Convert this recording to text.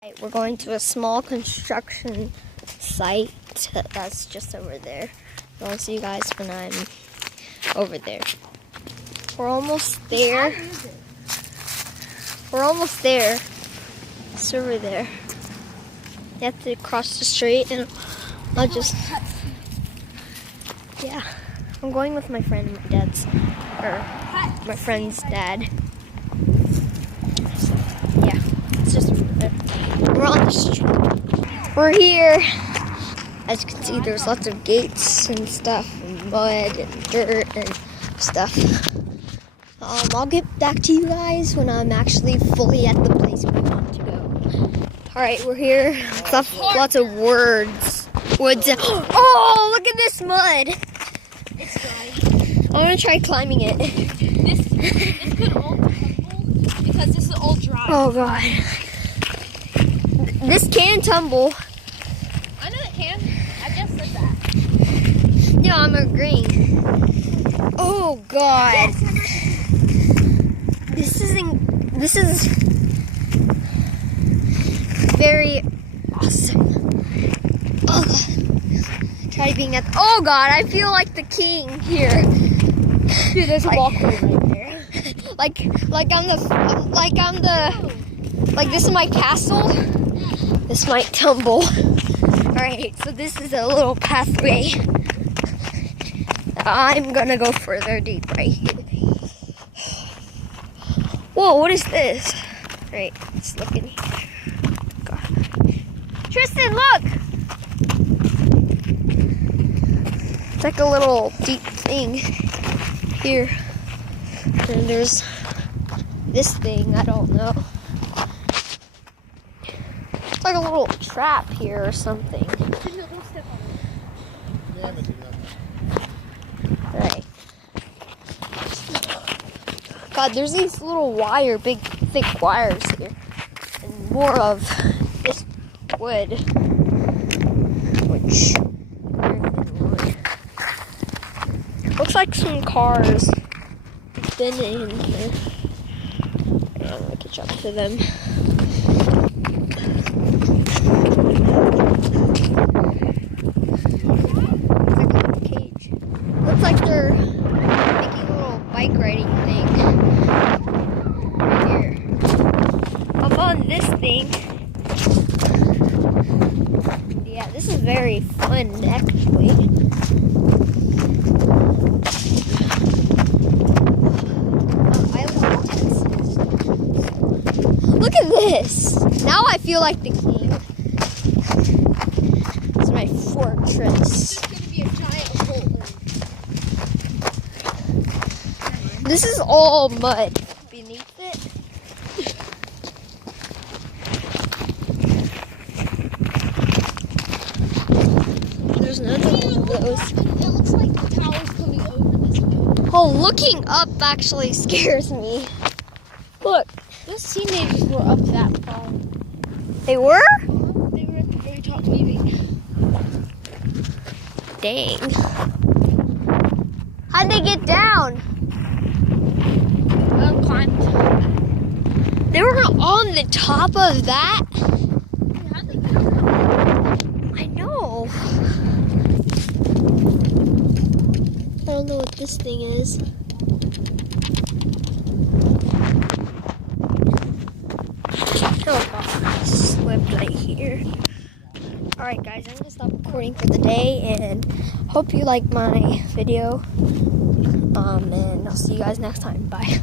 Right, we're going to a small construction site that's just over there. I'll see you guys when I'm over there. We're almost there. We're almost there. It's over there. You have to cross the street and I'll just... Yeah. I'm going with my friend and my dad's... Or my friend's dad. So, yeah. It's just over there. We're on the street. We're here. As you can see, there's lots of gates and stuff, and mud and dirt and stuff. I'll get back to you guys when I'm actually fully at the place we want to go. Alright, we're here. Lots of woods. Oh, look at this mud. It's dry. I want to try climbing it. This could all tumble because this is all dry. Oh god. This can tumble. I know it can. I just said that. Yeah, I'm agreeing. Oh god. This is very awesome. Oh god. Try being at oh god, I feel like the king here. Dude, there's a walkway right there. like this is my castle. This might tumble. Alright, so this is a little pathway. I'm gonna go further deep right here. Whoa, what is this? Alright, let's look in here. God. Tristan, look! It's like a little deep thing here. And there's this thing, I don't know. It's like a little trap here or something. Alright. God, there's these little big thick wires here. And more of this wood. Which looks like some cars been in here. I'm gonna catch up to them. Looks like they're making a little bike riding thing. Right here. I'm on this thing. Yeah, this is very fun actually. I love this. Look at this. Now I feel like the king. This is my fortress. This is all mud beneath it. There's another one of those. It looks like the tower's coming over this way. Oh, looking up actually scares me. Look. Those teenagers were up that far. They were? They were at the very top maybe. Dang. How'd they get down? Climbed. They were on the top of that? How'd they get up? I know. I don't know what this thing is. Oh god, I slipped right here. Alright guys, I'm gonna stop recording for the day and hope you like my video. And I'll see you guys next time. Bye.